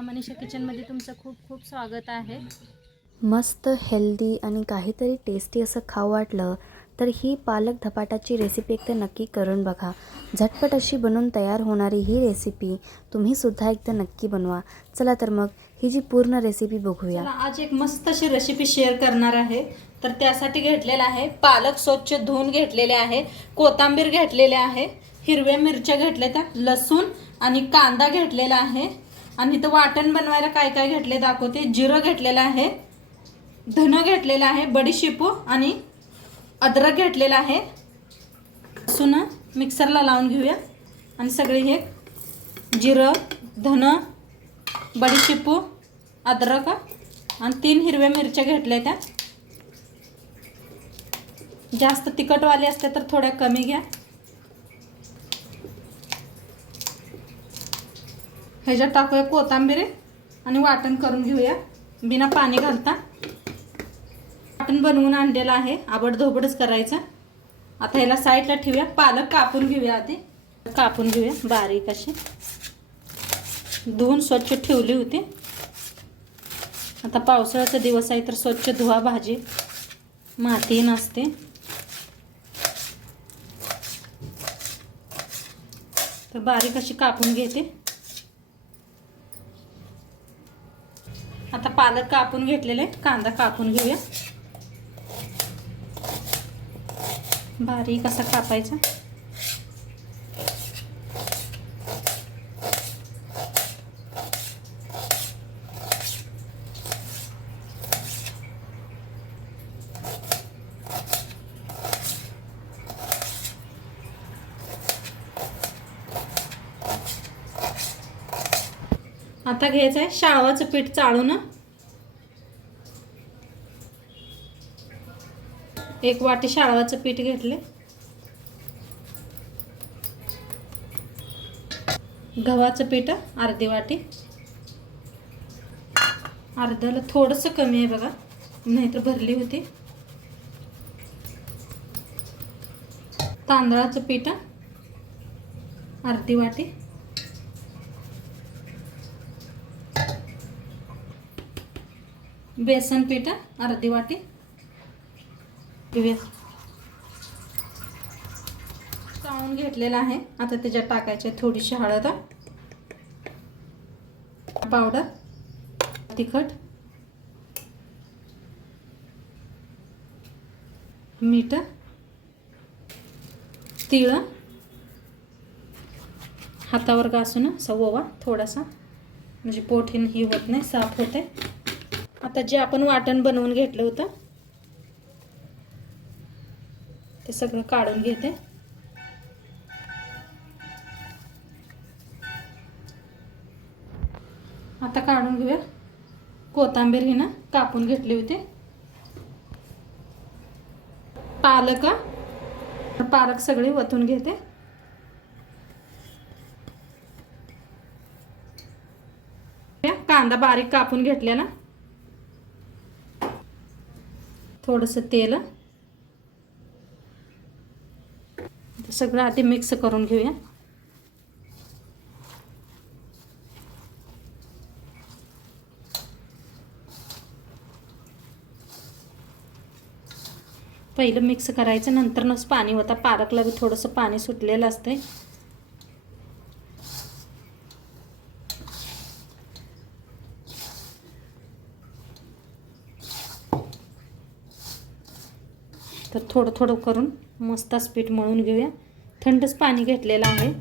नमस्कार, मनीषा किचनमध्ये तुमचं खूप खूप स्वागत आहे। मस्त हेल्दी आणि काहीतरी टेस्टी असं खाऊ वाटलं तर ही पालक धपाटाची रेसिपी एकदा नक्की करून बघा। झटपट अशी बनवून तयार होणारी ही रेसिपी तुम्हीसुद्धा एकदा नक्की बनवा। चला तर मग ही जी पूर्ण रेसिपी बघूया। आज एक मस्त अशी रेसिपी शेअर करणार आहे। तर त्यासाठी घेतलेला आहे पालक स्वच्छ धुवून घेतलेले आहे, कोथिंबीर घेतलेले आहे, हिरव्या मिरच्या घेतल्या, लसूण आणि कांदा घेतलेला आहे। आणि इथं वाटण बनवायला काय काय घेतले दाखवते। जिरं घेतलेलं आहे, धन घेतलेला आहे, बडीशेपू आणि अद्रक घेतलेला आहे। लसूण मिक्सरला लावून घेऊया आणि सगळे हे जिरं, धन, बडीशेपू, अद्रक आणि 3 हिरव्या मिरच्या घेतल्या त्या। जास्त तिखटवाले असते तर थोड्या कमी घ्या। ह्याच्यात टाकूया कोथिंबीर आणि वाटण करून घेऊया बिना पाणी घालता। वाटण बनवून आणलेलं आहे, आबडधोबडच करायचं। आता ह्याला साईडला ठेवूया। पालक कापून घेऊया, आधी कापून घेऊया बारीक अशी, धुवून स्वच्छ ठेवली होती। आता पावसाळ्याचा दिवस आहे तर स्वच्छ धुवा भाजी, माती नसते। तर बारीक अशी कापून घेते। आता पालक कापून घेतलेले, कांदा कापून घेऊया, बारीक असा कापायचा। आता घ्यायचं आहे शाळवाचं पीठ चाळून, 1 वाटी शाळवाचं पीठ घेतले। गव्हाचं पीठ अर्धी वाटी, अर्ध्याला थोडंसं कमी आहे बघा, नाहीतर भरली होती। तांदळाचं पीठ अर्धी वाटी, बेसन पीठ अर्धी वाटी चाळून घेतलेला आहे। आता त्याच्यात टाकायचे थोडीशी हळद पावडर, तिखट, मीठ, तीळ हातावर घासून असा ओवा थोडासा, म्हणजे पोट ही होत नाही, साफ होते। आता जे आपण वाटण बनवून घेतलं होतं ते सगळं काढून घेते। आता काढून घेऊया। कोथिंबीर ही ना कापून घेतली होती। पालक सगळी वतून घेते। कांदा बारीक कापून घेतलेला, थोडंसं तेल, सगळं आधी मिक्स करून घेऊया। पहिलं मिक्स करायचं, नंतरच पाणी होता। पालकला बी थोडंसं पाणी सुटलेलं असते। तर थोडं थोडं करून मस्त पीठ मळून घेऊया। थंडच पाणी घेतलेलं आहे।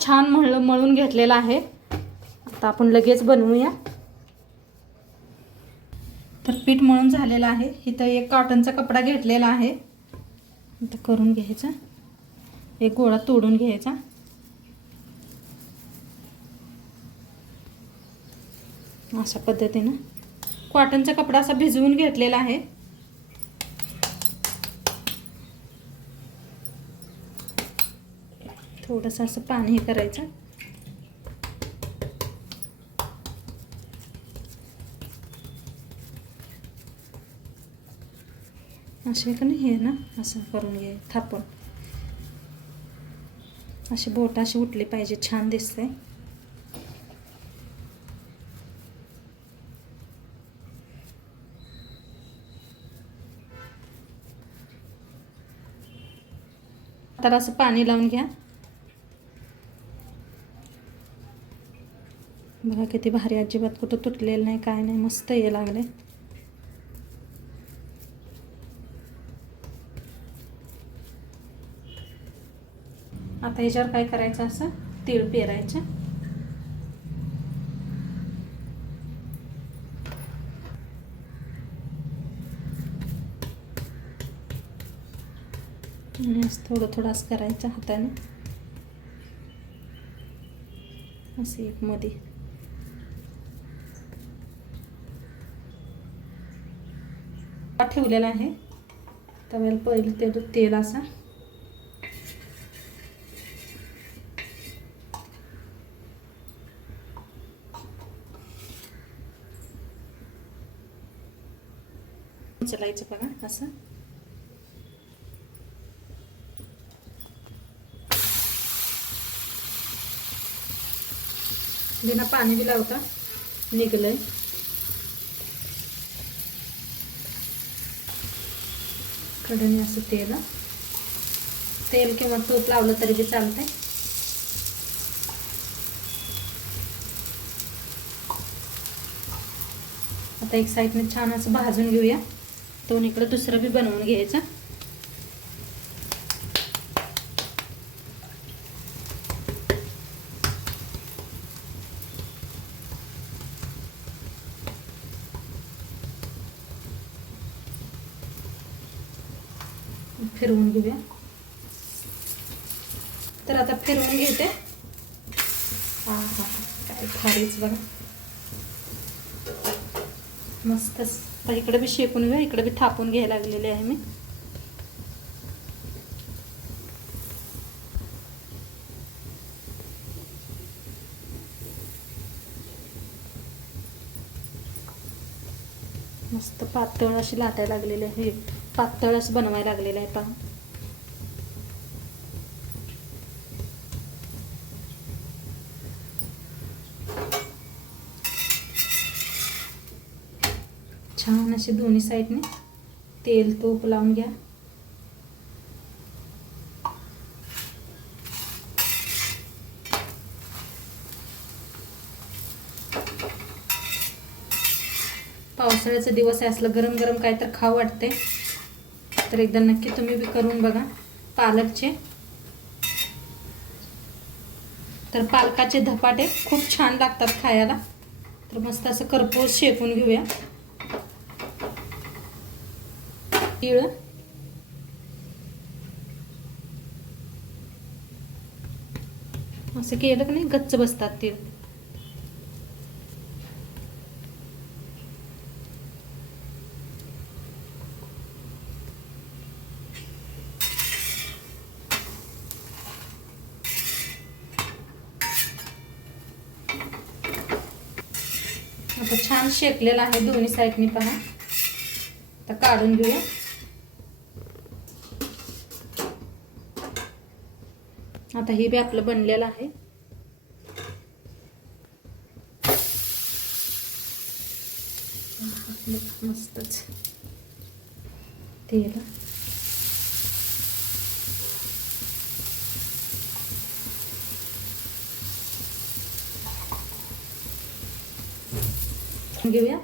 छान मळून घेतलेलं आहे। आता आपण लगेच बनवूया। तर पीठ मळून झालेलं आहे। इथं एक कॉटनचा कपडा घेतलेला आहे, इथं करून घ्यायचा। एक गोळा तोडून घ्यायचा, अशा पद्धतीने कॉटनचा कपडा असा भिजवून घेतलेला आहे। थोडंसं असं पाणी करायचं, असे का नाही, हे ना असं करून घे थापून. अशी बोट अशी उठली पाहिजे, छान दिसते. तर असं पाणी लावून घ्या. बघा किती भारी, अजिबात कुठं तुटलेलं नाही, काय नाही, मस्त हे लागले. आता ह्याच्यावर काय करायचं, असं तीळ पेरायचं. आणि असं थोडं थोडं असं करायचं हाताने, असं एक मध्ये. ठेवलेला आहे तव्याला पहिलं त्याचं तेल असं उचलायचं बघा असं. बिना पाणी बी लावता निघलंय. कढईने असं तेल किंवा तूप लावलं तरी बी चालतंय. आता एक साईडने छान असं भाजून घेऊया. दोन इकडे दुसरं बी बनवून घ्यायचं. फिरवून घेऊया. तर आता फिरवून घेते. हा हा, काय भारीच बघा, मस्तच. तर इकडे बी शेकून घेऊया, इकडे बी थापून घ्यायला लागलेले आहे मी. मस्त पातळ अशी लाटायला लागलेली आहे, पातळ असं बनवायला लागलेलं आहे पहा. छान असे दोन्ही साईडने तेल तूप लावून घ्या. पावसाळ्याचा दिवस आहे, असलं गरम गरम काय तर खाऊ वाटते. तर एकदा नक्की तुम्ही बी करून बघा पालकचे. तर पालकाचे धपाटे खूप छान लागतात खायला. तर मस्त असं करपूस शेकून घेऊया. तीळ असं केलं की नाही गच्च बसतात तीळ. आता छान शेकलेला आहे दोन्ही साईडनी पहा. आता काढून घेऊया. आता हे बी आपलं बनलेलं आहे. मस्तच तेल घेऊया.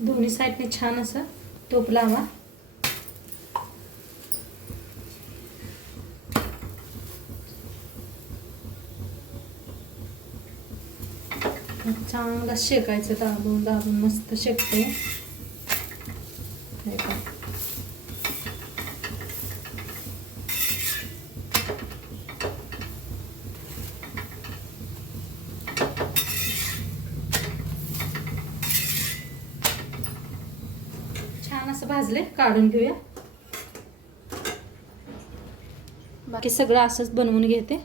दोन्ही साईडने छान असं तूप लावा. चांगलं शेकायचं, दाबून दाबून मस्त शेकते. छान असं भाजले, काढून घेऊया. बाकी सगळं असंच बनवून घेते.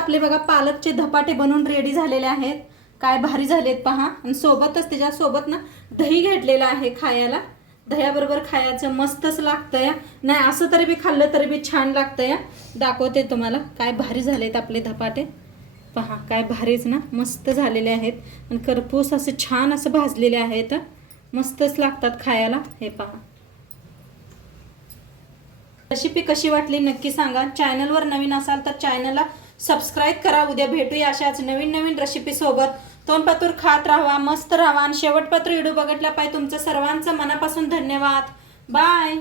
आपले बघा पालकचे धपाटे बनून रेडी झालेले आहेत. काय भारी झालेत पहा. आणि सोबतच त्याच्यासोबत ना दही घेतलेलं आहे खायला. दह्याबरोबर खायचं मस्तच लागतं या. नाही असं तरी बी खाल्लं तरी बी छान लागतं या. दाखवते तुम्हाला काय भारी झालेत आपले धपाटे. पहा काय भारीच ना, मस्त झालेले आहेत. आणि करपूस असे छान असं भाजलेले आहेत. मस्तच लागतात खायला. हे पहा. रेसिपी कशी वाटली नक्की सांगा. चॅनलवर नवीन असाल तर चॅनलला सबस्क्राईब करा. उद्या भेटूया अशाच नवीन नवीन रेसिपी सोबत. तोंडपातूर खात राहा, मस्त राहा. आणि शेवटपात्र व्हिडिओ बघितला पाहिजे. तुमचं सर्वांचं मनापासून धन्यवाद. बाय.